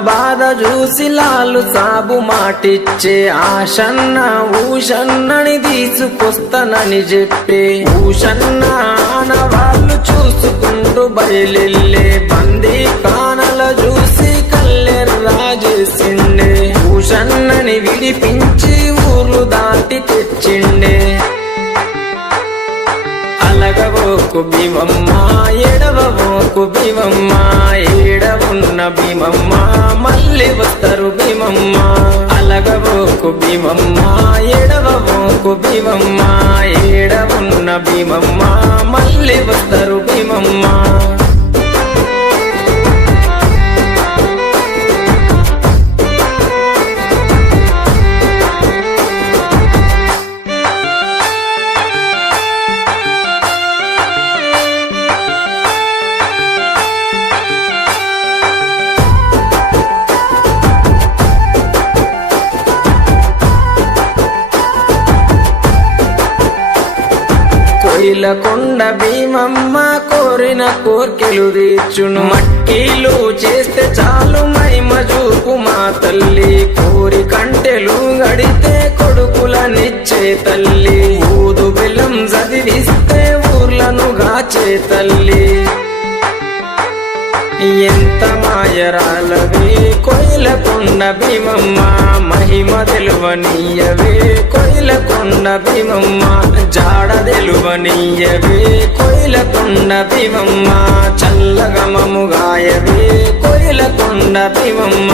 బాధ చూసి లాలు సాబు మాటిచ్చే ఆశన్న ఊషన్నని తీసుకొస్తానని చెప్పే ఊషన్న ఆనవాళ్ళు చూసుకుంటూ బయలెళ్ళే బందీ కానల చూసి కల్లెర్రా చేసిండే ఊషన్నని విడిపించి ఊర్లు దాటి తెచ్చిండే అలగవోకు భీమమ్మ ఎడవవోకు భీమమ్మ ఏడవున్న భీమమ్మ మళ్ళీ వస్తారు భీమమ్మ అలగవోకు భీమమ్మ ఎడవవోకు భీమమ్మ ఏడవున్న భీమమ్మ మళ్ళీ వస్తారు భీమమ్మ కొండ భీమమ్మ కోరిన కోర్కెలు తీర్చును మట్టిలు చేస్తే చాలు మైమ చూపు మా తల్లి కోరి కంటెలు గడితే కొడుకులనిచ్చే తల్లి ఊదు బెల్లం చదివిస్తే ఊర్లను గాచే తల్లి ఎంత మాయరాలవే కోయిలకొండ భీమమ్మ మహిమ తెలువనీయవే కోయిలకొండ భీమమ్మ జాడ తెలువనీయవే కోయిలకొండ భీమమ్మ చల్లగమము గాయవే కోయిలకొండ భీమమ్మ